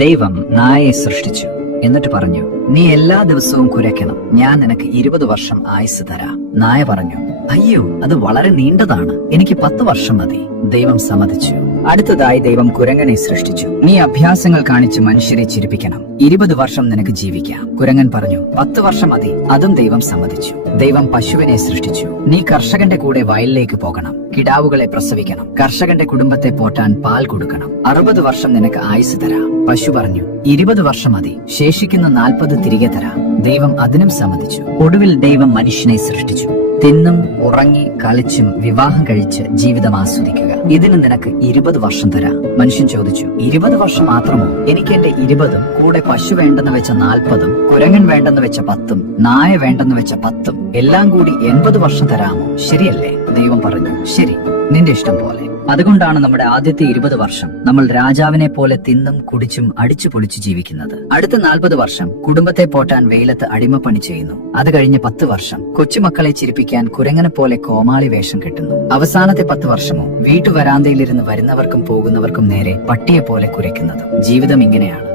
ദൈവം നായയെ സൃഷ്ടിച്ചു. എന്നിട്ട് പറഞ്ഞു, നീ എല്ലാ ദിവസവും കുരയ്ക്കണം, ഞാൻ നിനക്ക് 20 വർഷം ആയുസ് തരാം. നായ പറഞ്ഞു, അയ്യോ, അത് വളരെ നീണ്ടതാണ്, എനിക്ക് 10 വർഷം മതി. ദൈവം സമ്മതിച്ചു. അടുത്തതായി ദൈവം കുരങ്ങനെ സൃഷ്ടിച്ചു. നീ അഭ്യാസങ്ങൾ കാണിച്ച് മനുഷ്യരെ ചിരിപ്പിക്കണം, 20 വർഷം നിനക്ക് ജീവിക്കാം. കുരങ്ങൻ പറഞ്ഞു, 10 വർഷം മതി. അതും ദൈവം സമ്മതിച്ചു. ദൈവം പശുവിനെ സൃഷ്ടിച്ചു. നീ കർഷകന്റെ കൂടെ വയലിലേക്ക് പോകണം, കിടാവുകളെ പ്രസവിക്കണം, കർഷകന്റെ കുടുംബത്തെ പോറ്റാൻ പാൽ കൊടുക്കണം. 60 വർഷം നിനക്ക് ആയുസ് തരാം. പശു പറഞ്ഞു, 20 വർഷം മതി, ശേഷിക്കുന്ന 40 തിരികെ തരാം. ദൈവം അതിനും സമ്മതിച്ചു. ഒടുവിൽ ദൈവം മനുഷ്യനെ സൃഷ്ടിച്ചു. തിന്നും ഉറങ്ങി കളിച്ചും വിവാഹം കഴിച്ച് ജീവിതം ആസ്വദിക്കുക. ഇതിന് നിനക്ക് 20 വർഷം തരാം. മനുഷ്യൻ ചോദിച്ചു, 20 വർഷം മാത്രമോ? എനിക്ക് എന്റെ 20ഉം കൂടെ പശു വേണ്ടെന്ന് വെച്ച 40ഉം കുരങ്ങൻ വേണ്ടെന്ന് വെച്ച 10ഉം നായ വേണ്ടെന്ന് വെച്ച 10ഉം എല്ലാം കൂടി 80 വർഷം തരാമോ? ശരിയല്ലേ? ദൈവം പറഞ്ഞു, ശരി, നിന്റെ ഇഷ്ടം പോലെ. അതുകൊണ്ടാണ് നമ്മുടെ ആദ്യത്തെ 20 വർഷം നമ്മൾ രാജാവിനെ പോലെ തിന്നും കുടിച്ചും അടിച്ചു പൊളിച്ചു ജീവിക്കുന്നത്. അടുത്ത 40 വർഷം കുടുംബത്തെ പോറ്റാൻ വെയിലത്ത് അടിമപ്പണി ചെയ്യുന്നു. അത് കഴിഞ്ഞ് 10 വർഷം കൊച്ചുമക്കളെ ചിരിപ്പിക്കാൻ കുരങ്ങനെ പോലെ കോമാളി വേഷം കെട്ടുന്നു. അവസാനത്തെ 10 വർഷമോ വീട്ടുവരാന്തയിലിരുന്ന് വരുന്നവർക്കും പോകുന്നവർക്കും നേരെ പട്ടിയെ പോലെ കുരയ്ക്കുന്നത്. ജീവിതം ഇങ്ങനെയാണ്.